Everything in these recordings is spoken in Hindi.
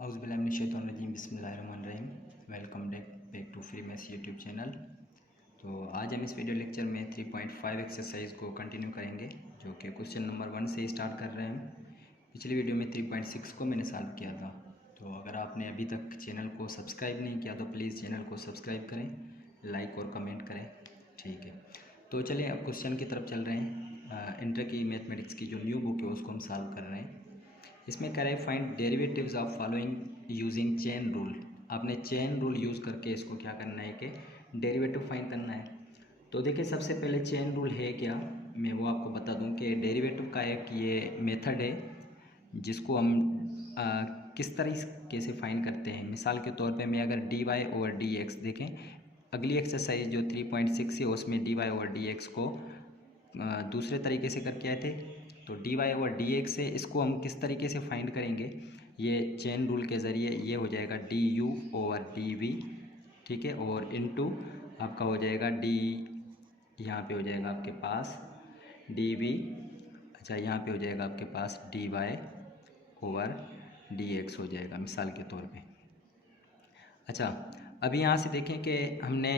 औज़ुबिल्लाहिमिनश्शैतानिर्रजीम बिस्मिल्लाहिर्रहमानिर्रहीम। Welcome back to free maths YouTube channel. तो आज हम इस वीडियो लेक्चर में 3.5 एक्सरसाइज को कंटिन्यू करेंगे, जो कि क्वेश्चन नंबर 1 से स्टार्ट कर रहे हैं। पिछली वीडियो में 3.6 को मैंने सॉल्व किया था। तो अगर आपने अभी तक चैनल को सब्सक्राइब नहीं किया तो प्लीज़ चैनल को सब्सक्राइब करें, लाइक और कमेंट करें। ठीक है, तो चलिए अब क्वेश्चन की तरफ चल रहे हैं। इंटर की मैथमेटिक्स की जो न्यू बुक है उसको हम सॉल्व कर रहे हैं। इसमें कह रहे हैं find derivatives of following using chain rule. आपने चेन रूल यूज़ करके इसको क्या करना है कि डेरिवेटिव फाइंड करना है। तो देखिए, सबसे पहले चेन रूल है क्या, मैं वो आपको बता दूं कि डेरिवेटिव का एक ये मेथड है जिसको हम किस तरीके से फाइंड करते हैं। मिसाल के तौर पे मैं अगर D Y over D X देखें, अगली एक्सरसाइज जो 3.6 है उसमें D Y over D X को दूसरे तरीके से करके आए थे। तो D Y over D X से इसको हम किस तरीके से फाइंड करेंगे, ये चेन रूल के ज़रिए ये हो जाएगा D you over D V. ठीक है, और इनटू आपका हो जाएगा डी, यहाँ पे हो जाएगा आपके पास डी वी। अच्छा, यहाँ पे हो जाएगा आपके पास d Y over D x हो जाएगा मिसाल के तौर पे। अच्छा, अभी यहाँ से देखें कि हमने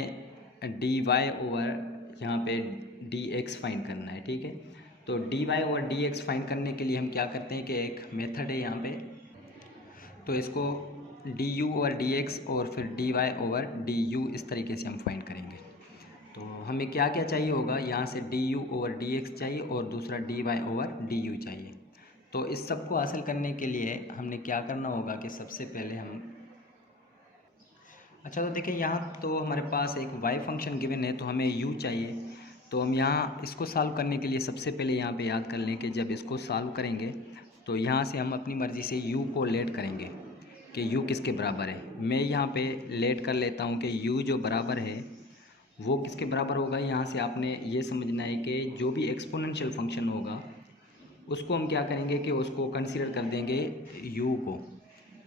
डी वाई ओवर यहाँ पे डी एक्स फाइंड करना है। ठीक है, तो D Y over D x find करने के लिए हम क्या करते हैं कि एक मेथड है यहाँ पे, तो इसको d you over D x और फिर d Y over d u इस तरीके से हम फाइंड करेंगे। तो हमें क्या क्या चाहिए होगा, यहाँ से d you over D x चाहिए और दूसरा d Y over d u चाहिए। तो इस सब को हासिल करने के लिए हमने क्या करना होगा कि सबसे पहले हम, अच्छा तो देखिए यहाँ तो हमारे पास एक y फंक्शन गिवन है, तो हमें u चाहिए। तो हम यहाँ इसको सॉल्व करने के लिए सबसे पहले यहाँ पे याद कर लें कि जब इसको सॉल्व करेंगे तो यहाँ से हम अपनी मर्ज़ी से u को लेट करेंगे कि u किसके बराबर है। मैं यहाँ पे लेट कर लेता हूँ कि u जो बराबर है वो किसके बराबर होगा। यहाँ से आपने ये समझना है कि जो भी एक्सपोनेंशियल फंक्शन होगा उसको हम क्या करेंगे कि उसको कंसीडर कर देंगे u को।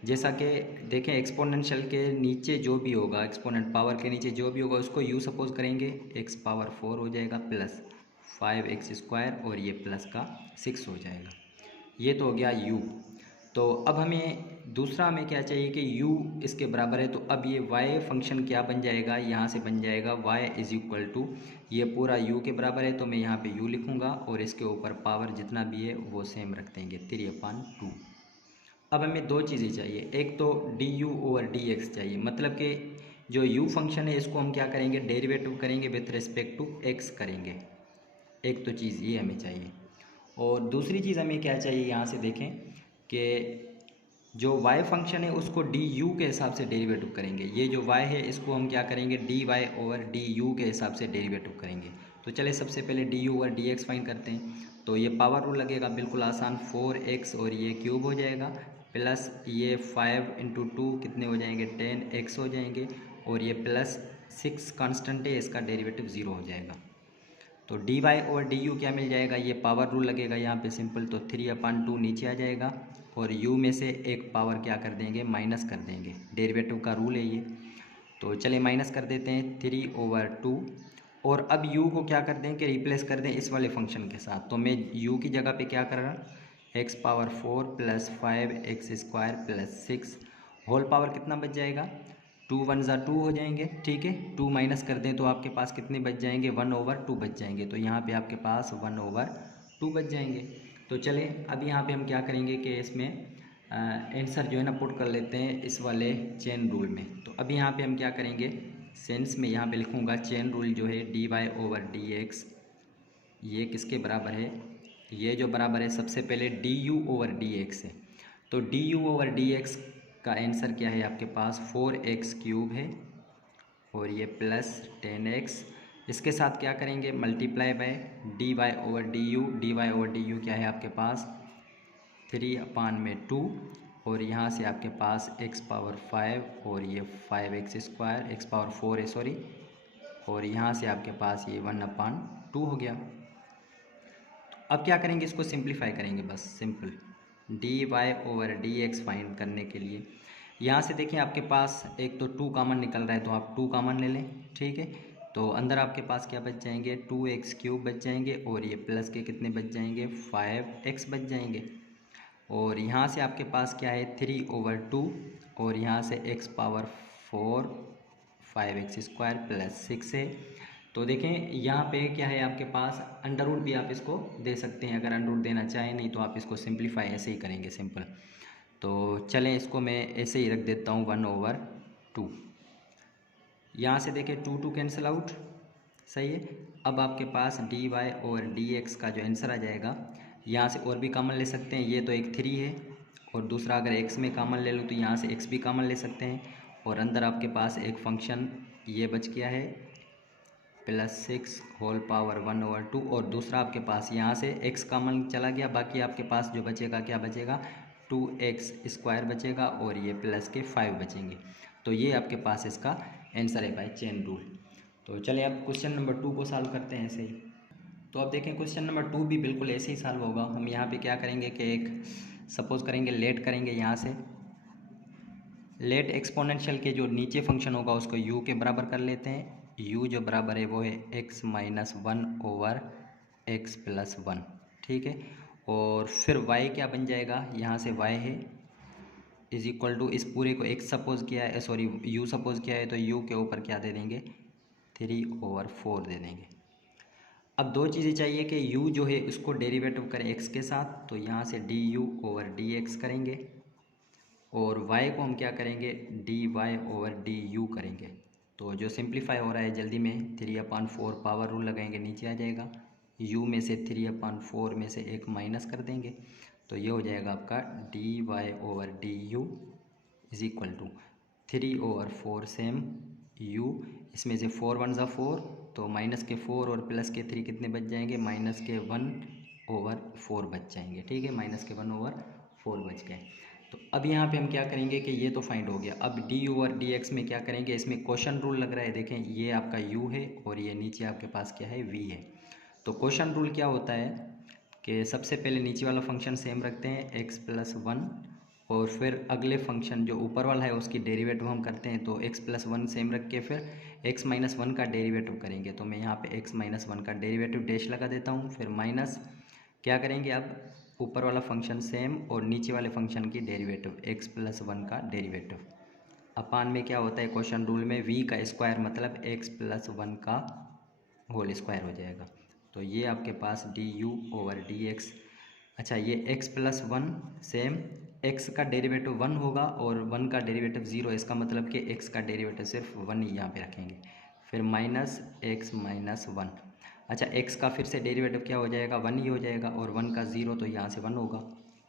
जैसा कि देखें, एक्सपोनेंशियल के नीचे जो भी होगा, एक्सपोनेंट पावर के नीचे जो भी होगा उसको u सपोज करेंगे, x पावर 4 हो जाएगा प्लस 5x स्क्वायर और ये प्लस का 6 हो जाएगा। ये तो हो गया u। तो अब हमें दूसरा हमें क्या चाहिए कि u इसके बराबर है। तो अब ये y फंक्शन क्या बन जाएगा, यहाँ से बन जाएगा y इज़ इक्वल टू, ये पूरा u के बराबर है तो मैं यहाँ पे u लिखूँगा और इसके ऊपर पावर जितना भी है वो सेम रख देंगे 3/2। अब हमें दो चीज़ें चाहिए, एक तो d you over D x चाहिए, मतलब कि जो u फंक्शन है इसको हम क्या करेंगे, डेरिवेटिव करेंगे विथ रिस्पेक्ट टू x करेंगे। एक तो चीज़ ये हमें चाहिए, और दूसरी चीज़ हमें क्या चाहिए, यहाँ से देखें कि जो y फंक्शन है उसको डी यू के हिसाब से डेरिवेटिव करेंगे। ये जो y है इसको हम क्या करेंगे, d Y over d u के हिसाब से डेरिवेटिव करेंगे। तो चले सबसे पहले d you over D x find करते हैं। तो ये पावर रूल लगेगा, बिल्कुल आसान, 4x और ये क्यूब हो जाएगा प्लस ये 5 इंटू 2 कितने हो जाएंगे, 10x हो जाएंगे, और ये प्लस 6 कांस्टेंट है, इसका डेरिवेटिव 0 हो जाएगा। तो D Y over d u क्या मिल जाएगा, ये पावर रूल लगेगा यहाँ पे सिंपल, तो 3/2 नीचे आ जाएगा और u में से एक पावर क्या कर देंगे, माइनस कर देंगे। डेरिवेटिव का रूल है ये, तो चले माइनस कर देते हैं 3/2। और अब u को क्या कर दें कि रिप्लेस कर दें इस वाले फंक्शन के साथ। तो मैं u की जगह पे क्या कर रहा, x power 4 plus 5x square plus 6 whole power कितना बच जाएगा, 2 1 ज़ा 2 हो जाएंगे। ठीक है, 2 माइनस कर दें तो आपके पास कितने बच जाएंगे, 1/2 बच जाएंगे। तो यहाँ पे आपके पास 1/2 बच जाएंगे। तो चले अब यहाँ पे हम क्या करेंगे कि इसमें आंसर जो है ना पुट कर लेते हैं इस वाले चेन रूल में। तो अब यहाँ पे हम क्या करेंगे, सेंस में यहाँ पे लिखूँगा चेन रूल जो है d Y over D x, ये किसके बराबर है, ये जो बराबर है सबसे पहले d you over D x है। तो d you over D x का आंसर क्या है आपके पास, 4x क्यूब है और ये प्लस 10x, इसके साथ क्या करेंगे, multiply by d Y over d u. D Y over d u क्या है आपके पास, 3/2 और यहाँ से आपके पास x पावर 5 और ये 5x स्क्वायर, x पावर 4 है सॉरी, और यहाँ से आपके पास ये 1/2 हो गया। अब क्या करेंगे, इसको सिंप्लीफाई करेंगे, बस simple d Y over D x find करने के लिए। यहाँ से देखिए आपके पास एक तो 2 कॉमन निकल रहा है तो आप 2 कॉमन ले लें। ठीक है, तो अंदर आपके पास क्या बच जाएंगे, 2x क्यूब बच जाएंगे और ये प्लस के कितने बच जाएंगे, 5x बच जाएंगे। और यहाँ से आपके पास क्या है 3/2 और यहाँ से x पावर 4 5x² प्लस 6 है। तो देखें यहाँ पे क्या है आपके पास अंडर रूट भी आप इसको दे सकते हैं अगर अंडर रूट देना चाहें, नहीं तो आप इसको सिंप्लीफाई ऐसे ही करेंगे सिंपल। तो चलें इसको मैं ऐसे ही रख देता हूँ 1/2। यहाँ से देखें 2 कैंसिल आउट, सही है। अब आपके पास dy/dx का जो आंसर आ जाएगा, यहाँ से और भी कॉमन ले सकते हैं, ये तो एक 3 है और दूसरा अगर x में कॉमन ले लूँ तो यहाँ से x भी कॉमन ले सकते हैं और अंदर आपके पास एक फंक्शन ये बच गया है +6 होल पावर 1/2 और दूसरा आपके पास यहाँ से x कॉमन चला गया, बाकी आपके पास जो बचेगा क्या बचेगा 2x² बचेगा और ये प्लस के 5 बचेंगे। तो ये आपके पास इसका आंसर है बाय चेन रूल। तो चलिए अब क्वेश्चन नंबर 2 को सॉल्व करते हैं ऐसे ही। तो अब देखें क्वेश्चन नंबर 2 भी बिल्कुल ऐसे ही सॉल्व होगा। हम यहाँ पे क्या करेंगे कि एक सपोज करेंगे लेट करेंगे, यहाँ से लेट एक्सपोनेंशियल के जो नीचे फंक्शन होगा उसको u के बराबर कर लेते हैं। u जो बराबर है वो है x - 1/x + 1, ठीक है। और फिर y क्या बन जाएगा, यहाँ से y है इज इक्वल टू, इस पूरे को x सपोज किया है, सॉरी u सपोज किया है तो u के ऊपर क्या दे देंगे 3/4 दे देंगे। अब दो चीज़ें चाहिए कि u जो है उसको डेरिवेटिव करें x के साथ, तो यहाँ से du/dx करेंगे और y को हम क्या करेंगे dy/du करेंगे। तो जो सिंप्लीफाई हो रहा है जल्दी में 3/4 पावर रूल लगाएंगे, नीचे आ जाएगा u में से 3/4 में से एक माइनस कर देंगे, तो ये हो जाएगा आपका dy/du is equal to 3/4 same u, इसमें से 4 1 ज़ा 4, तो माइनस के 4 और प्लस के 3 कितने बच जाएंगे, माइनस के 1/4 बच जाएंगे, ठीक है। माइनस के 1/4 बच गए। तो अब यहाँ पे हम क्या करेंगे कि ये तो फाइंड हो गया। अब du/dx में क्या करेंगे, इसमें क्वोशन रूल लग रहा है। देखें ये आपका u है और ये नीचे आपके पास क्या है v है। तो क्वोशन रूल क्या होता है कि सबसे पहले नीचे वाला फंक्शन सेम रखते हैं x + 1 और फिर अगले फंक्शन जो ऊपर वाला है उसकी डेरिवेटिव हम करते हैं, तो x + 1 सेम रख के फिर x - 1 का डेरिवेटिव करेंगे। तो मैं यहाँ पे x - 1 का डेरिवेटिव डैश लगा देता हूँ, फिर माइनस क्या करेंगे, अब ऊपर वाला फंक्शन सेम और नीचे वाले फंक्शन की डेरिवेटिव x + 1 का डेरिवेटिव अपान में क्या होता है क्वेश्चन रूल में v का स्क्वायर मतलब x + 1 का होल स्क्वायर हो जाएगा। तो ये आपके पास du/dx, अच्छा ये x + 1 सेम x का डेरिवेटिव 1 होगा और 1 का डेरिवेटिव 0, इसका मतलब कि x का डेरिवेटिव सिर्फ 1 ही यहाँ पे रखेंगे, फिर माइनस x - 1, अच्छा x का फिर से डेरिवेटिव क्या हो जाएगा 1 ही हो जाएगा और 1 का 0 तो यहाँ से 1 होगा,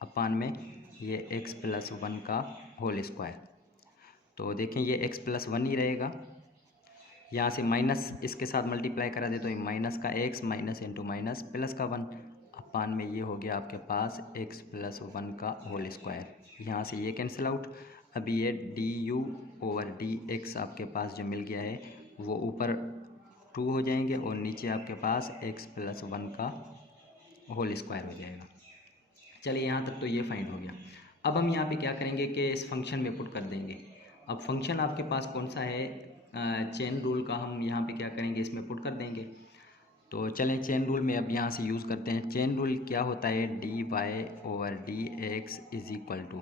अपान में ये x + 1 का होल स्क्वायर। तो देखें ये x + 1 ही रहेगा, यहाँ से माइनस इसके साथ मल्टीप्लाई करा दे तो ये माइनस का x minus into minus plus का 1, अपान में ये हो गया आपके पास x + 1 का होल स्क्वायर। यहाँ से ये कैंसिल आउट, अभी ये du/dx आपके पास जो मिल गया है वो ऊपर 2 हो जाएंगे और नीचे आपके पास x + 1 का होल स्क्वायर हो जाएगा। चलिए यहाँ तक तो ये फाइंड हो गया। अब हम यहाँ पे क्या करेंगे कि इस फंक्शन में पुट कर देंगे। अब फंक्शन आपके पास कौन सा है, चेन रूल का हम यहाँ पे क्या करेंगे इसमें पुट कर देंगे। तो चलें चेन रूल में अब यहाँ से यूज़ करते हैं। चेन रूल क्या होता है dy/dx इज इक्वल टू,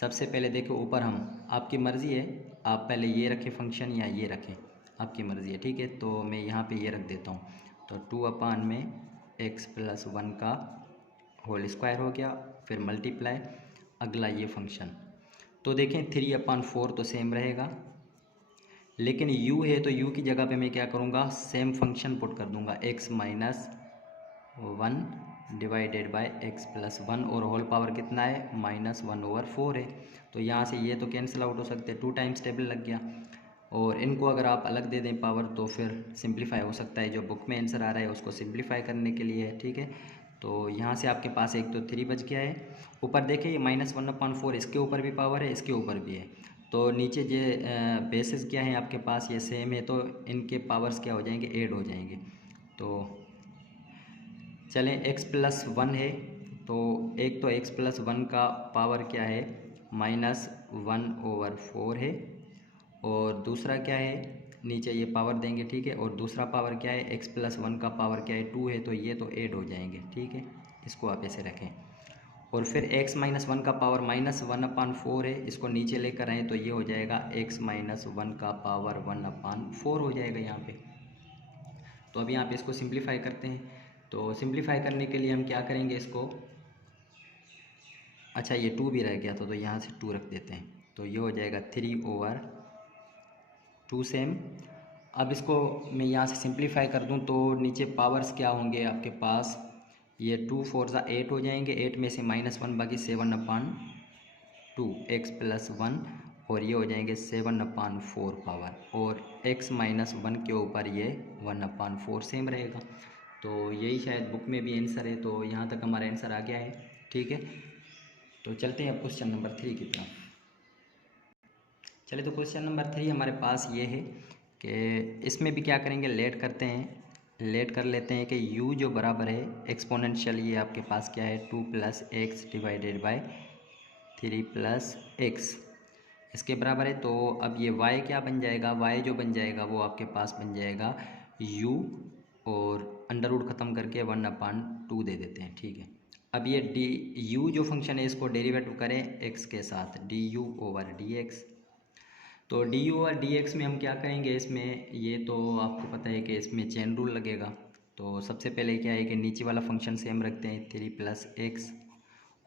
सबसे पहले देखो ऊपर हम, आपकी मर्ज़ी है आप पहले ये रखें फंक्शन या ये रखें, आपकी मर्ज़ी है, ठीक है। तो मैं यहाँ पे ये रख देता हूँ, तो 2 में x + 1 का होल स्क्वायर हो गया, फिर मल्टीप्लाई अगला ये फंक्शन। तो देखें 3/4 तो सेम रहेगा, लेकिन u है तो u की जगह पे मैं क्या करूँगा सेम फंक्शन पुट कर दूँगा x - 1 डिवाइडेड बाय x + 1 और होल पावर कितना है -1/4 है। तो यहाँ से ये तो कैंसिल आउट हो सकते हैं, 2 टाइम्स टेबल लग गया। और इनको अगर आप अलग दे दें पावर तो फिर सिंप्लीफाई हो सकता है, जो बुक में आंसर आ रहा है उसको सिंप्लीफाई करने के लिए है, ठीक है। तो यहाँ से आपके पास एक तो 3 बच गया है, ऊपर देखिए ये -1/4 इसके ऊपर भी पावर है इसके ऊपर भी है, तो नीचे जो बेसिस क्या है आपके पास ये सेम है, तो इनके पावर्स क्या हो जाएंगे ऐड हो जाएंगे। तो चलें x + 1 है, तो एक तो x + 1 का पावर क्या है -1/4 है और दूसरा क्या है नीचे ये पावर देंगे, ठीक है। और दूसरा पावर क्या है x + 1 का पावर क्या है 2 है, तो ये तो ऐड हो जाएंगे, ठीक है। इसको आप ऐसे रखें और फिर x माइनस वन का पावर -1/4 है, इसको नीचे लेकर आएँ तो ये हो जाएगा x माइनस वन का पावर 1/4 हो जाएगा यहाँ पे। तो अब यहाँ पे इसको सिंप्लीफाई करते हैं। तो सिंप्लीफाई करने के लिए हम क्या करेंगे इसको, अच्छा ये 2 भी रह गया था तो यहाँ से 2 रख देते हैं, तो ये हो जाएगा 3/2 सेम। अब इसको मैं यहाँ से सिंप्लीफाई कर दूँ तो नीचे पावर्स क्या होंगे आपके पास, ये 2 4 ज़ा 8 हो जाएंगे, 8 में से -1 बाकी 7/2 x प्लस 1, और ये हो जाएंगे 7/4 पावर, और x माइनस 1 के ऊपर ये 1/4 सेम रहेगा। तो यही शायद बुक में भी आंसर है, तो यहाँ तक हमारा आंसर आ गया है। ठीक है, तो चलते हैं अब क्वेश्चन नंबर 3 की तरफ। चलिए, तो क्वेश्चन नंबर 3 हमारे पास ये है कि इसमें भी क्या करेंगे, लेट करते हैं, लेट कर लेते हैं कि u जो बराबर है एक्सपोनेंशियल, ये आपके पास क्या है 2 + x डिवाइडेड बाय 3 + x, इसके बराबर है। तो अब ये y क्या बन जाएगा, y जो बन जाएगा वो आपके पास बन जाएगा u, और अंडर रूट ख़त्म करके 1/2 दे देते हैं। ठीक है, अब ये u जो फंक्शन है इसको डेरिवेटिव करें x के साथ, du/dx। तो du/dx में हम क्या करेंगे, इसमें ये तो आपको पता है कि इसमें चेन रूल लगेगा। तो सबसे पहले क्या है कि नीचे वाला फंक्शन सेम रखते हैं 3 + x,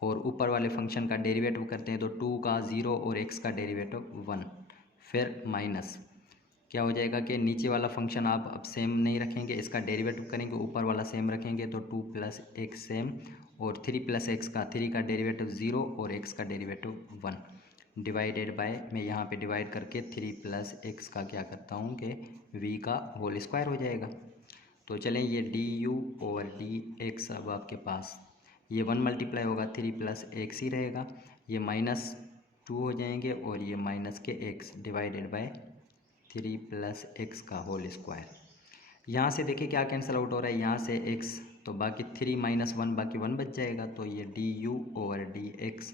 और ऊपर वाले फंक्शन का डेरिवेटिव करते हैं, तो 2 का 0 और x का डेरिवेटिव 1, फिर माइनस क्या हो जाएगा कि नीचे वाला फंक्शन आप अब सेम नहीं रखेंगे, इसका डेरिवेटिव करेंगे, ऊपर वाला सेम रखेंगे, तो 2 + x सेम, और 3 + x का 3 का डेरिवेटिव 0 और x का डेरिवेटिव 1 डिवाइडेड बाय, मैं यहाँ पे डिवाइड करके 3 + x का क्या करता हूँ कि v का होल स्क्वायर हो जाएगा। तो चलें, ये du/dx अब आपके पास ये 1 मल्टीप्लाई होगा 3 + x ही रहेगा, ये -2 हो जाएंगे, और ये माइनस के x डिवाइडेड बाय 3 + x का होल स्क्वायर। यहाँ से देखिए क्या कैंसिल आउट हो रहा है, यहाँ से x, तो बाकी 3 - 1 बाकी 1 बच जाएगा, तो ये du/dx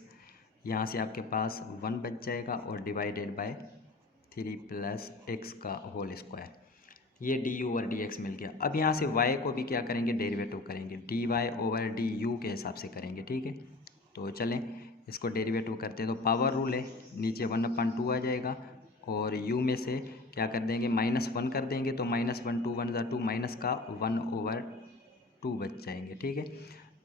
यहाँ से आपके पास 1 बच जाएगा, और डिवाइडेड बाय 3 + x का होल स्क्वायर, ये du/dx मिल गया। अब यहाँ से y को भी क्या करेंगे, डेरिवेटिव करेंगे, dy/du के हिसाब से करेंगे। ठीक है, तो चलें इसको डेरिवेटिव करते हैं। तो पावर रूल है, नीचे 1/2 आ जाएगा, और u में से क्या कर देंगे, -1 कर देंगे, तो -1 2 1 2 माइनस का 1/2 बच जाएंगे। ठीक है,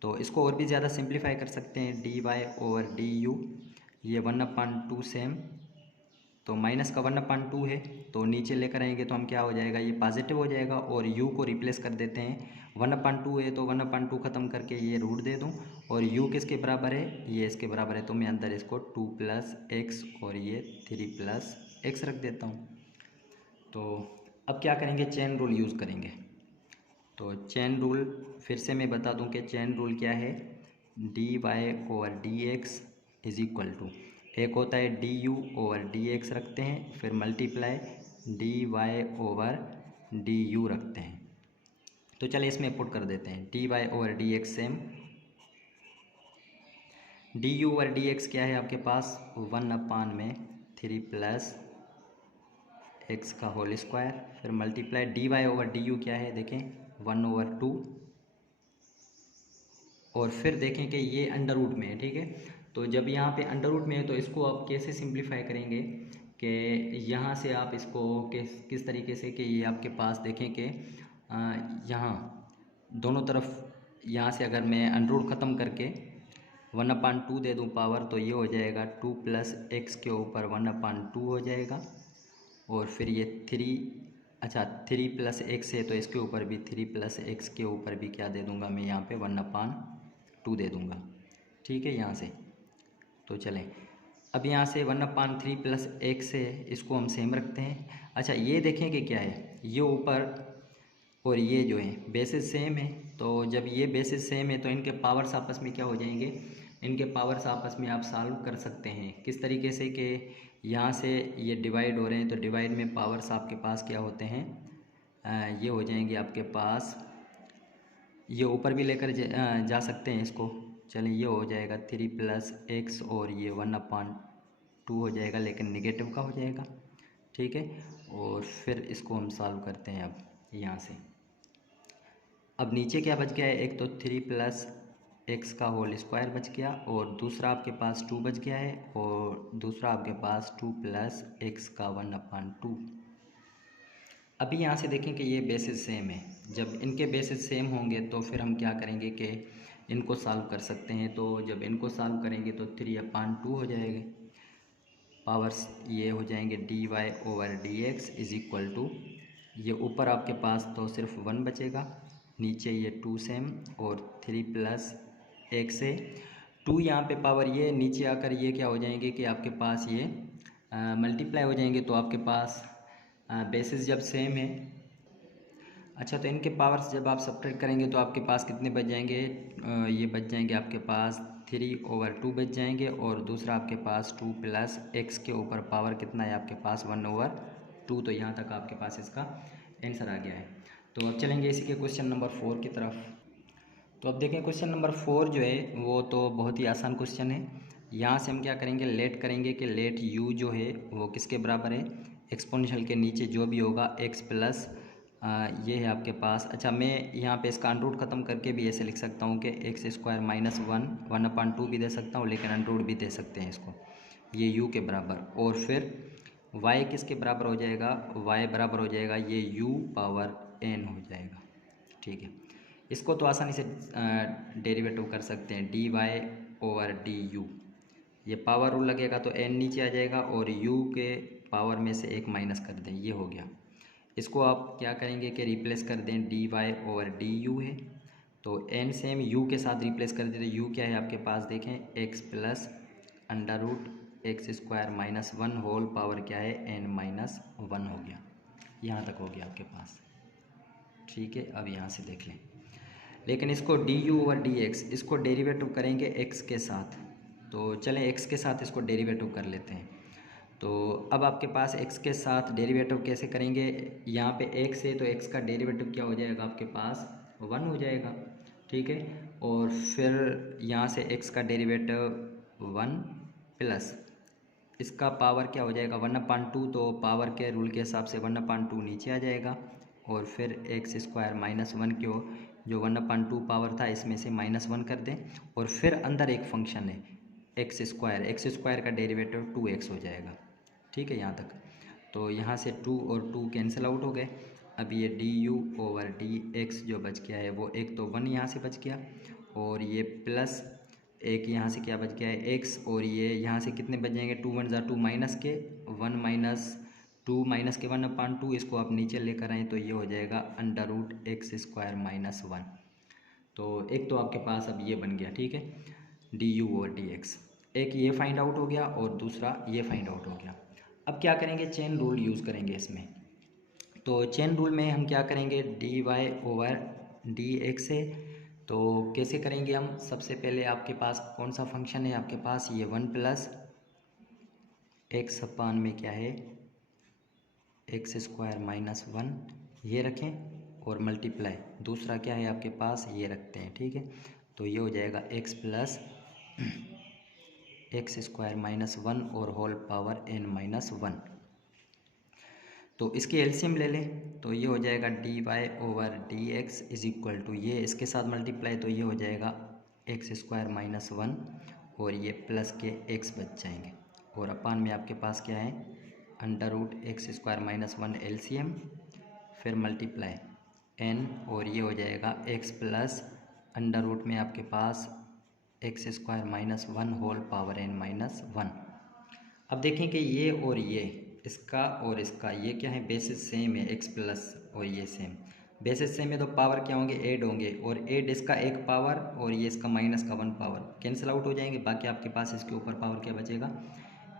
तो इसको और भी ज़्यादा सिंप्लीफाई कर सकते हैं, dy/du, ये 1/2 सेम, तो माइनस का 1/2 है, तो नीचे लेकर आएंगे तो हम क्या हो जाएगा, ये पॉजिटिव हो जाएगा, और u को रिप्लेस कर देते हैं, 1/2 है तो 1/2 ख़त्म करके ये रूट दे दूँ, और u किसके बराबर है, ये इसके बराबर है, तो मैं अंदर इसको 2 + x और ये 3 + x रख देता हूँ। तो अब क्या करेंगे, चेन रूल यूज़ करेंगे। तो चेन रूल फिर से मैं बता दूं कि चेन रूल क्या है, dy/dx इज इक्वल टू, एक होता है du/dx रखते हैं, फिर मल्टीप्लाई dy/du रखते हैं। तो चलिए इसमें पुट कर देते हैं, dy/dx सेम, du/dx क्या है आपके पास 1/3 + x का होल स्क्वायर, फिर मल्टीप्लाई dy/du क्या है देखें 1/2, और फिर देखें कि ये अंडर रूट में है। ठीक है, तो जब यहाँ पे अंडर रूट में है तो इसको आप कैसे सिंप्लीफाई करेंगे कि यहाँ से आप इसको किस तरीके से कि ये आपके पास देखें कि यहाँ दोनों तरफ, यहाँ से अगर मैं अंडर रूट ख़त्म करके 1/2 दे दूँ पावर, तो ये हो जाएगा 2 + x के ऊपर 1/2 हो जाएगा, और फिर ये 3 + x है तो इसके ऊपर भी 3 + x के ऊपर भी क्या दे दूँगा मैं यहाँ पे 1/2 दे दूँगा। ठीक है, यहाँ से तो चलें, अब यहाँ से 1/3 + x है, इसको हम सेम रखते हैं। अच्छा, ये देखें कि क्या है, ये ऊपर और ये जो है बेसिस सेम है, तो जब ये बेसिस सेम है तो इनके पावर्स आपस में क्या हो जाएंगे, इनके पावर्स आपस में आप सॉल्व कर सकते हैं किस तरीके से कि यहाँ से ये डिवाइड हो रहे हैं, तो डिवाइड में पावर्स आपके पास क्या होते हैं, ये हो जाएंगे आपके पास, ये ऊपर भी लेकर जा सकते हैं इसको। चलिए, ये हो जाएगा 3 + x, और ये 1/2 हो जाएगा, लेकिन निगेटिव का हो जाएगा। ठीक है, और फिर इसको हम सॉल्व करते हैं अब यहाँ से। अब नीचे क्या बच गया है, एक तो 3 + एक्स का होल स्क्वायर बच गया और दूसरा आपके पास 2 बच गया है और दूसरा आपके पास 2 प्लस एक्स का 1/2। अभी यहाँ से देखें कि ये बेसिस सेम है। जब इनके बेसिस सेम होंगे तो फिर हम क्या करेंगे कि इनको सॉल्व कर सकते हैं। तो जब इनको सॉल्व करेंगे तो 3/2 हो जाएगा। पावर्स ये हो जाएंगे dy/dx इज इक्वल टू, ये ऊपर आपके पास तो सिर्फ 1 बचेगा, नीचे ये 2 सेम और 3 प्लस एक्स है 2 यहाँ पे पावर ये नीचे आकर ये क्या हो जाएंगे कि आपके पास ये मल्टीप्लाई हो जाएंगे। तो आपके पास बेसिस जब सेम है, अच्छा तो इनके पावर्स जब आप सब्ट्रैक्ट करेंगे तो आपके पास कितने बच जाएंगे, ये बच जाएंगे आपके पास 3/2 बच जाएंगे और दूसरा आपके पास 2 प्लस एक्स के ऊपर पावर कितना है आपके पास 1/2। तो यहाँ तक आपके पास इसका आंसर आ गया है। तो अब चलेंगे इसी के क्वेश्चन नंबर 4 की तरफ। तो अब देखें क्वेश्चन नंबर 4 जो है वो तो बहुत ही आसान क्वेश्चन है। यहाँ से हम क्या करेंगे, लेट करेंगे कि लेट u जो है वो किसके बराबर है, एक्सपोनेंशियल के नीचे जो भी होगा x प्लस ये है आपके पास। अच्छा मैं यहाँ पे इसका अंडरूट ख़त्म करके भी ऐसे लिख सकता हूँ कि x² माइनस 1/2 भी दे सकता हूँ, लेकिन अंडरूट भी दे सकते हैं इसको, ये u के बराबर। और फिर y किसके बराबर हो जाएगा, y बराबर हो जाएगा ये u पावर n हो जाएगा। ठीक है, इसको तो आसानी से डेरिवेटिव कर सकते हैं dy/du। ये पावर रूल लगेगा तो n नीचे आ जाएगा और u के पावर में से एक माइनस कर दें, ये हो गया। इसको आप क्या करेंगे कि रिप्लेस कर दें dy/du है, तो n सेम u के साथ रिप्लेस कर दें तो u क्या है आपके पास देखें x plus √x² minus 1 whole power क्या है n-1 हो गया। यहाँ तक हो गया आपके पास। ठीक है, अब यहाँ से देख लें, लेकिन इसको du/dx इसको डेरिवेटिव करेंगे x के साथ। तो चलें x के साथ इसको डेरिवेटिव कर लेते हैं। तो अब आपके पास x के साथ डेरिवेटिव कैसे करेंगे, यहाँ पे x है तो x का डेरिवेटिव क्या हो जाएगा आपके पास 1 हो जाएगा। ठीक है, और फिर यहाँ से x का डेरिवेटिव 1 प्लस इसका पावर क्या हो जाएगा 1/2, तो पावर के रूल के हिसाब से 1/2 नीचे आ जाएगा और फिर x² माइनस 1 क्यों, जो 1/2 पावर था इसमें से -1 कर दें और फिर अंदर एक फंक्शन है x² का डेरिवेटिव 2x हो जाएगा। ठीक है यहाँ तक, तो यहाँ से 2 और 2 कैंसिल आउट हो गए। अब ये du/dx जो बच गया है वो एक तो 1 यहाँ से बच गया और ये प्लस एक यहाँ से क्या बच गया है x, और ये यहाँ से कितने बच जाएंगे 2 1 2 माइनस के 1 माइनस 2 माइनस के 1/2, इसको आप नीचे लेकर आएँ तो ये हो जाएगा √x² माइनस 1। तो एक तो आपके पास अब ये बन गया। ठीक है, du/dx एक ये फाइंड आउट हो गया और दूसरा ये फाइंड आउट हो गया। अब क्या करेंगे, चेन रूल यूज़ करेंगे इसमें। तो चेन रूल में हम क्या करेंगे, dy/dx है तो कैसे करेंगे हम, सबसे पहले आपके पास कौन सा फंक्शन है आपके पास, ये 1 प्लस x अपान में क्या है x² माइनस 1 ये रखें और मल्टीप्लाई दूसरा क्या है आपके पास ये रखते हैं। ठीक है, तो ये हो जाएगा x प्लस x² माइनस 1 और होल पावर n-1। तो इसकी एलसीएम ले लें तो ये हो जाएगा dy/dx इज इक्वल टू, ये इसके साथ मल्टीप्लाई तो ये हो जाएगा x² माइनस 1 और ये प्लस के x बच जाएंगे और अपान में आपके पास क्या है √x² माइनस 1 एलसीएम, फिर मल्टीप्लाई n और ये हो जाएगा x प्लस अंडर रूट में आपके पास x² minus 1 whole power n-1। अब देखें कि ये और ये इसका और इसका ये क्या है, बेसिस सेम है, x प्लस और ये सेम बेसिस सेम है तो पावर क्या होंगे ऐड होंगे, और ऐड इसका एक पावर और ये इसका माइनस का 1 पावर कैंसिल आउट हो जाएंगे। बाकी आपके पास इसके ऊपर पावर क्या बचेगा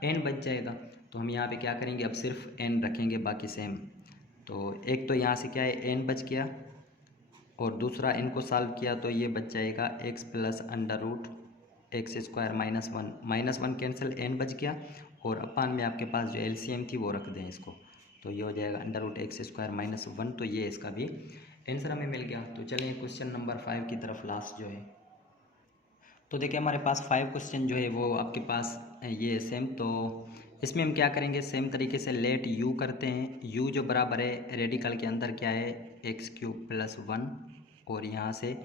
n बच जाएगा। तो हम यहाँ पे क्या करेंगे, अब सिर्फ n रखेंगे, बाकी सेम। तो एक तो यहाँ से क्या है n बच गया और दूसरा इनको सॉल्व किया तो ये बच जाएगा x plus √x² minus 1 cancel n बच गया और अपान में आपके पास जो एलसीएम थी वो रख दें इसको, तो ये हो जाएगा √x² माइनस 1। तो ये इसका भी आंसर हमें मिल गया। तो चलिए क्वेश्चन नंबर 5 की तरफ लास्ट जो है, तो देखिए हमारे पास 5 क्वेश्चन जो है वो आपके पास ये सेम। तो इसमें हम क्या करेंगे, सेम तरीके से लेट u करते हैं। u जो बराबर है रेडिकल के अंदर क्या है x³ + 1 और यहाँ से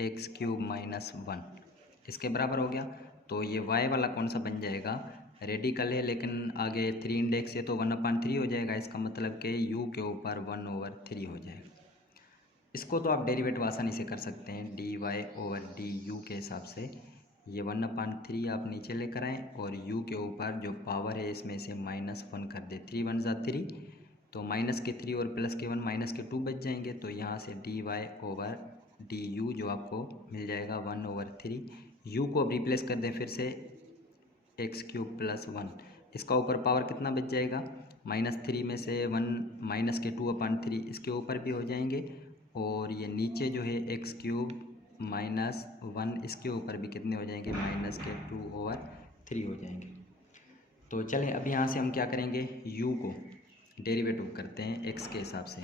x³ - 1। इसके बराबर हो गया। तो ये y वाला कौन सा बन जाएगा, रेडिकल है लेकिन आगे 3 इंडेक्स है तो 1/3 हो जाएगा। इसका मतलब कि u के ऊपर 1/3 हो जाएगा। इसको तो आप डेरिवेटिव आसानी से कर सकते हैं, dy/du के हिसाब से। ये 1/3 आप नीचे लेकर आएँ और u के ऊपर जो पावर है इसमें से -1 कर दे। 3 1 ज़ा 3, तो माइनस के 3 और प्लस के 1 माइनस के 2 बच जाएंगे। तो यहाँ से dy/du जो आपको मिल जाएगा 1/3। u को अब रिप्लेस कर दें फिर से, x³ + 1, इसका ऊपर पावर कितना बच जाएगा, -3 में से 1 माइनस के 2/3 इसके ऊपर भी हो जाएंगे। और ये नीचे जो है x³ - 1 इसके ऊपर भी कितने हो जाएंगे, -2/3 हो जाएंगे। तो चलें अब यहाँ से हम क्या करेंगे, u को डेरिवेटिव करते हैं x के हिसाब से।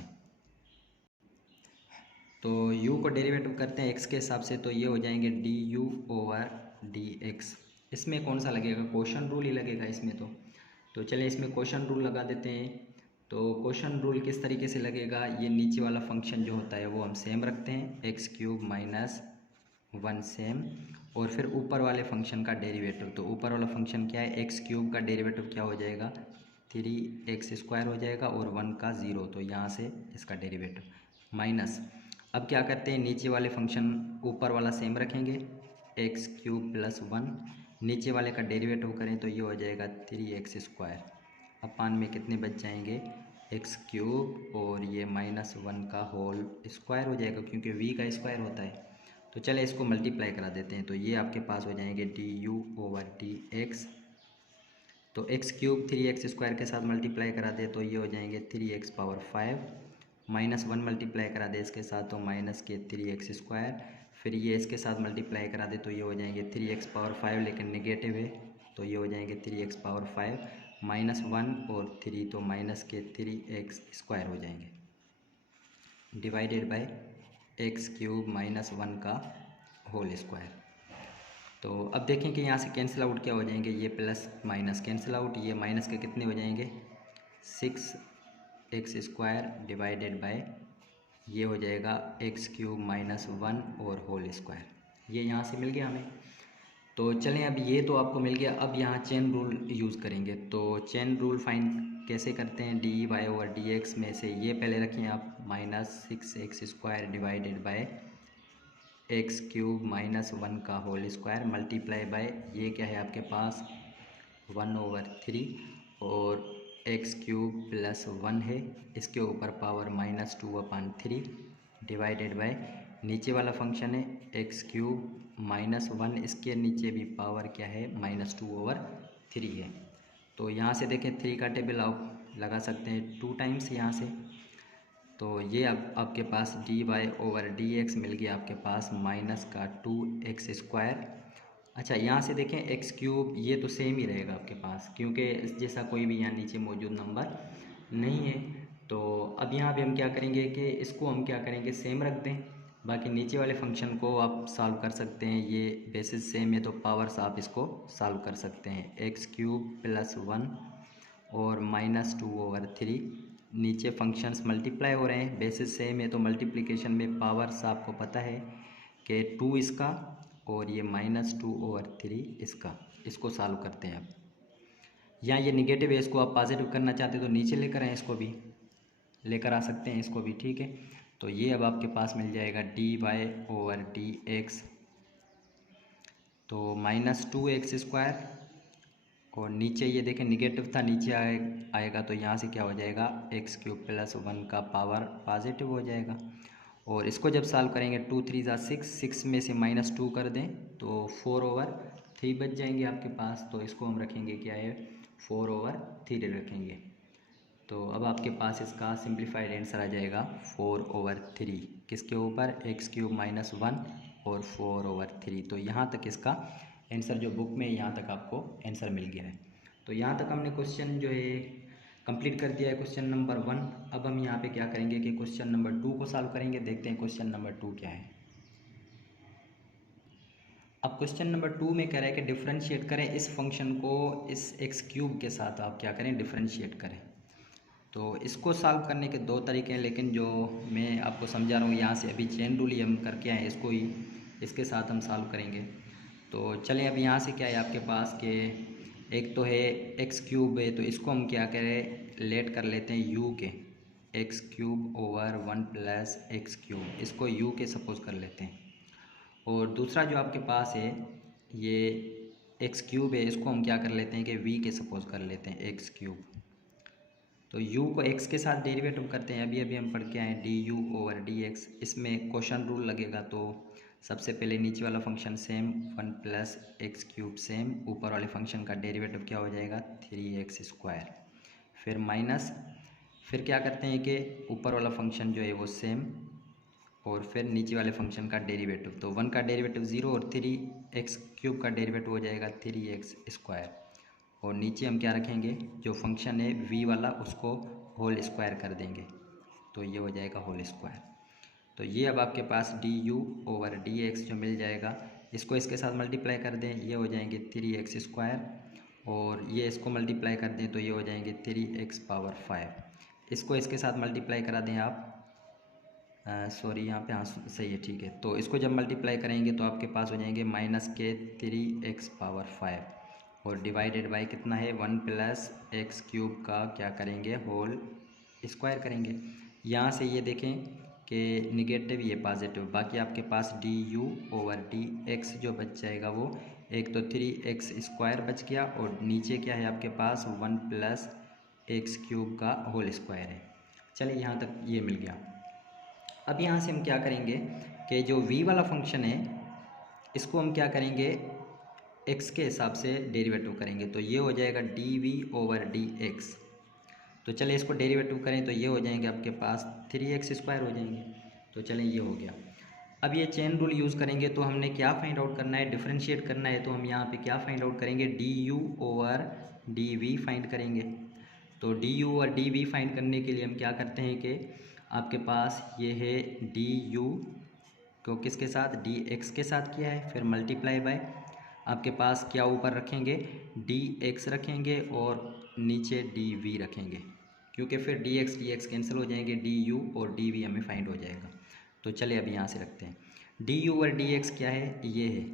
तो u को डेरिवेटिव करते हैं x के हिसाब से, तो ये हो जाएंगे du/dx। इसमें कौन सा लगेगा, क्वोशंट रूल ही लगेगा इसमें। तो चलिए इसमें क्वोशंट रूल लगा देते हैं। तो क्वोशंट रूल किस तरीके से लगेगा, ये नीचे वाला फंक्शन जो होता है वो हम सेम रखते हैं, x³ - 1 सेम, और फिर ऊपर वाले फंक्शन का डेरिवेटिव। तो ऊपर वाला फंक्शन क्या है, x³ का डेरिवेटिव क्या हो जाएगा, 3x² हो जाएगा, और 1 का 0, तो यहाँ से इसका डेरिवेटिव माइनस। अब क्या करते हैं, नीचे वाले फंक्शन ऊपर वाला सेम रखेंगे, x³ + 1, नीचे वाले का डेरिवेटिव करें तो ये हो जाएगा 3x²। अपान में कितने बच जाएंगे, x³ और ये -1 का होल स्क्वायर हो जाएगा, क्योंकि v का स्क्वायर होता है। तो चले इसको मल्टीप्लाई करा देते हैं। तो ये आपके पास हो जाएंगे du/dx। तो x³ 3x² के साथ मल्टीप्लाई करा दे तो ये हो जाएंगे 3x⁵, -1 मल्टीप्लाई करा दे इसके साथ तो -3x², फिर ये इसके साथ मल्टीप्लाई करा दे तो ये हो जाएंगे 3x⁵, लेकिन नेगेटिव है तो ये हो जाएंगे 3x⁵, -1 और 3 तो -3x² हो जाएंगे, डिवाइडेड बाय x³ - 1 का होल स्क्वायर। तो अब देखें कि यहाँ से कैंसिल आउट क्या हो जाएंगे, ये प्लस माइनस कैंसिल आउट, ये माइनस के कितने हो जाएंगे, 6x² डिवाइडेड बाय ये हो जाएगा x³ - 1 और होल स्क्वायर। ये यहाँ से मिल गया हमें। तो चलें अब ये तो आपको मिल गया। अब यहाँ चेन रूल यूज़ करेंगे। तो चेन रूल फाइंड कैसे करते हैं, dy/dx में से ये पहले रखें आप, -6x² डिवाइडेड बाय x³ - 1 का होल स्क्वायर मल्टीप्लाई बाय ये क्या है आपके पास 1/3, और x³ + 1 है, इसके ऊपर पावर -2/3 डिवाइडेड बाय नीचे वाला फंक्शन है x³ - 1, इसके नीचे भी पावर क्या है -2/3 है। तो यहाँ से देखें 3 का टेबल आप लगा सकते हैं 2 टाइम्स यहाँ से। तो ये अब आपके पास dy/dx मिल गया आपके पास -2x²। अच्छा यहाँ से देखें x³ ये तो सेम ही रहेगा आपके पास, क्योंकि इस जैसा कोई भी यहाँ नीचे मौजूद नंबर नहीं है। तो अब यहाँ पे हम क्या करेंगे कि इसको हम क्या करेंगे, सेम रख दें, बाकी नीचे वाले फंक्शन को आप सॉल्व कर सकते हैं। ये बेसिस सेम है तो पावर्स आप इसको सॉल्व कर सकते हैं, x³ + 1 और -2/3, नीचे फंक्शंस मल्टीप्लाई हो रहे हैं, बेसिस सेम है तो मल्टीप्लिकेशन में पावर्स आपको पता है कि 2 इसका और ये -2/3 इसका। इसको सॉल्व करते हैं। अब यहाँ ये निगेटिव है, इसको आप पॉजिटिव करना चाहते हो तो नीचे लेकर आएँ, इसको भी लेकर आ सकते हैं, इसको भी, ठीक है। तो ये अब आपके पास मिल जाएगा dy/dx, तो -2x² और नीचे ये देखें निगेटिव था, नीचे आएगा तो यहाँ से क्या हो जाएगा x³ + 1 का पावर पॉजिटिव हो जाएगा। और इसको जब सॉल्व करेंगे 2 3 ज़ा 6, 6 में से -2 कर दें तो 4/3 बच जाएंगे आपके पास। तो इसको हम रखेंगे क्या है 4/3 रखेंगे। तो अब आपके पास इसका सिंप्लीफाइड आंसर आ जाएगा 4/3, किसके ऊपर x³ - 1 और 4/3। तो यहाँ तक इसका आंसर जो बुक में यहाँ तक आपको आंसर मिल गया है। तो यहाँ तक हमने क्वेश्चन जो है कंप्लीट कर दिया है, क्वेश्चन नंबर 1। अब हम यहाँ पे क्या करेंगे कि क्वेश्चन नंबर 2 को सॉल्व करेंगे। देखते हैं क्वेश्चन नंबर 2 क्या है। अब क्वेश्चन नंबर 2 में कह रहा है कि डिफरेंशिएट करें इस फंक्शन को इस x³ के साथ, आप क्या करें डिफरेंशिएट करें। तो इसको सॉल्व करने के 2 तरीके हैं, लेकिन जो मैं आपको समझा रहा हूँ यहाँ से अभी चेन रूल ही हम करके आए, इसको ही इसके साथ हम सॉल्व करेंगे। तो चलें अब यहाँ से क्या है आपके पास कि एक तो है एक्स क्यूब है, तो इसको हम क्या करें, लेट कर लेते हैं यू के, x cube over 1 plus x cube, इसको यू के सपोज कर लेते हैं। और दूसरा जो आपके पास है ये एक्स क्यूब है, इसको हम क्या कर लेते हैं कि वी के सपोज कर लेते हैं एक्स क्यूब। तो u को x के साथ डेरिवेटिव करते हैं, अभी अभी हम पढ़ के आए D you over D x. इसमें क्वेश्चन रूल लगेगा, तो सबसे पहले नीचे वाला function same 1 plus x cube same, ऊपर वाले फंक्शन का डेरिवेटिव क्या हो जाएगा 3x स्क्वायर, फिर माइनस, फिर क्या करते हैं कि ऊपर वाला फंक्शन जो है वो सेम, और फिर नीचे वाले फंक्शन का डेरिवेटिव, तो 1 का डेरिवेटिव 0 और 3x क्यूब का डेरिवेटिव हो जाएगा 3x स्क्वायर, और नीचे हम क्या रखेंगे, जो फंक्शन है v वाला उसको होल स्क्वायर कर देंगे, तो ये हो जाएगा होल स्क्वायर। तो ये अब आपके पास d you over D x जो मिल जाएगा, इसको इसके साथ मल्टीप्लाई कर दें, ये हो जाएंगे 3x स्क्वायर, और ये इसको मल्टीप्लाई कर दें तो ये हो जाएंगे 3x पावर 5। इसको इसके साथ मल्टीप्लाई करा दें आप, सॉरी यहाँ पे, हाँ सही है, ठीक है। तो इसको जब मल्टीप्लाई करेंगे तो आपके पास हो जाएंगे माइनस के 3x पावर 5, और डिवाइडेड बाय कितना है 1 प्लस एक्स क्यूब का क्या करेंगे होल स्क्वायर करेंगे। यहाँ से ये देखें कि निगेटिव ये पॉजिटिव, बाकी आपके पास d you over D x जो बच जाएगा वो, एक तो 3x स्क्वायर बच गया, और नीचे क्या है आपके पास 1 प्लस एक्स क्यूब का होल स्क्वायर है। चलिए यहाँ तक ये मिल गया। अब यहाँ से हम क्या करेंगे कि जो v वाला फंक्शन है इसको हम क्या करेंगे x के हिसाब से डेरिवेटिव करेंगे, तो ये हो जाएगा d v over D x. तो चले इसको डेरिवेटिव करें तो ये हो जाएंगे आपके पास 3x स्क्वायर हो जाएंगे। तो चलें ये हो गया। अब ये चेन रूल यूज़ करेंगे, तो हमने क्या फाइंड आउट करना है, डिफरेंशिएट करना है, तो हम यहाँ पे क्या फाइंड आउट करेंगे, d you over D v find करेंगे। तो डी यू और डी वी फाइंड करने के लिए हम क्या करते हैं कि आपके पास ये है डी यू को किसके साथ, डी एक्स के साथ किया है, फिर मल्टीप्लाई बाय आपके पास क्या ऊपर रखेंगे डी एक्स रखेंगे, और नीचे डी वी रखेंगे, क्योंकि फिर डी एक्स कैंसिल हो जाएंगे, डी यू और डी वी हमें फाइंड हो जाएगा। तो चलिए अभी यहाँ से रखते हैं, डी यू और डी एक्स क्या है, ये है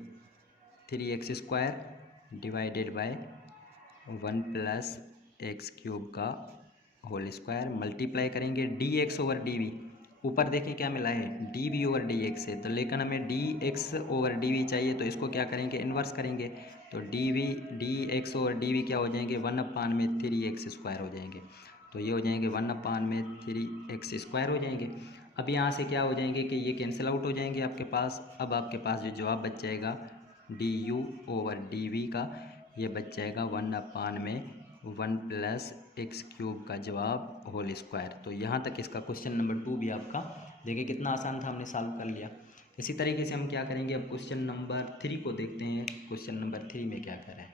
3x square divided by 1 plus x cube का होल स्क्वायर, मल्टीप्लाई करेंगे d x over D v, ऊपर देखिए क्या मिला है d v over D x है, तो लेकिन हमें d x over D v चाहिए, तो इसको क्या करेंगे इन्वर्स करेंगे, तो d x over D v क्या हो जाएंगे 1/3x स्क्वायर हो जाएंगे, तो ये हो जाएंगे 1/3x स्क्वायर हो जाएंगे। अब यहाँ से क्या हो जाएंगे कि ये कैंसिल आउट हो जाएंगे आपके पास। अब आपके पास जो जवाब बच जाएगा D you over D v का, ये बच जाएगा 1/1 प्लस एक्स क्यूब का जवाब होल स्क्वायर। तो यहाँ तक इसका क्वेश्चन नंबर 2 भी आपका देखिए कितना आसान था, हमने सॉल्व कर लिया। इसी तरीके से हम क्या करेंगे, अब क्वेश्चन नंबर 3 को देखते हैं, क्वेश्चन नंबर 3 में क्या कर रहे हैं।